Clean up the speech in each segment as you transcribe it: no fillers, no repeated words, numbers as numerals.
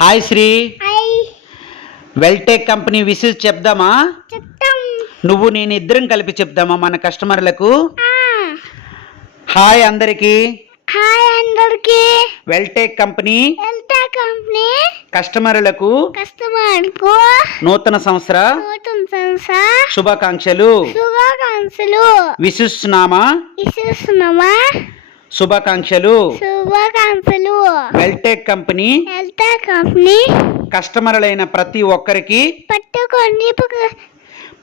Hi Sri, hi. Veltech company wishes చెప్దామా? చెప్తాం. నువ్వు నేను ఇద్దరం కలిపి చెప్దామా మన కస్టమర్లకు? ఆ. హాయ్ అందరికి. హాయ్ అందరికి. వెల్టెక్ కంపెనీ ఎల్టా కంపెనీ కస్టమర్లకు కస్టమర్కు నూతన సంవత్సర నూతన సంవత్సర శుభాకాంక్షలు శుభాకాంక్షలు విశిస్తున్నామా? ఇస్తున్నామా? శుభాకాంక్షలు. శుభాకాంక్షలు. వెల్టెక్ కంపెనీ ఎల్టా కంపెనీ కస్టమర్లైన ప్రతి ఒక్కరికి పట్టుకొని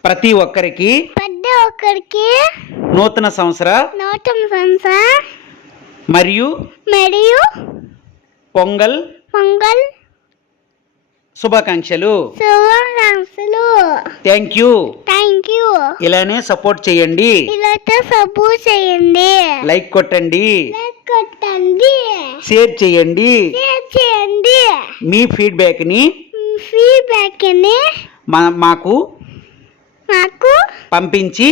ప్రతి ఒక్కరికి పెద్ద ఒక్కరికి నూతన సంవత్సర నూతన సంవత్సర మరియు పొంగల్ శుభాకాంక్షలు. శుభాకాంక్షలు. Thank you. ఇలానే సపోర్ట్ చేయండి, ఇలాంటి సపోర్ట్ చేయండి, లైక్ కొట్టండి, లైక్ కొట్టండి, షేర్ చేయండి. షేర్ చేయండి. మీ ఫీడ్బ్యాక్ని ఫీడ్బ్యాక్ ని మాకు పంపించి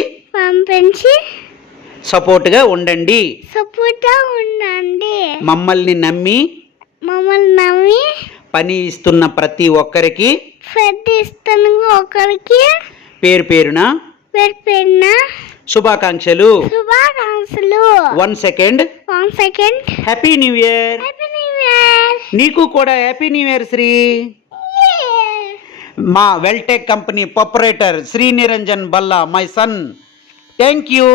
సపోర్ట్గా ఉండండి. సపోర్ట్ ఉండండి. మమ్మల్ని నమ్మి పని ఇస్తున్న ప్రతి ఒక్కరికి పెద్ద ఇస్తున్న ఒకరికి పేరు పేరున శుభాకాంక్షలు. 1 second. Happy new year. Happy new year. నీకు కూడా హ్యాపీ న్యూ ఇయర్ శ్రీ. మా Weltech company proprietor Shri Niranjan Balla, my son. Thank you.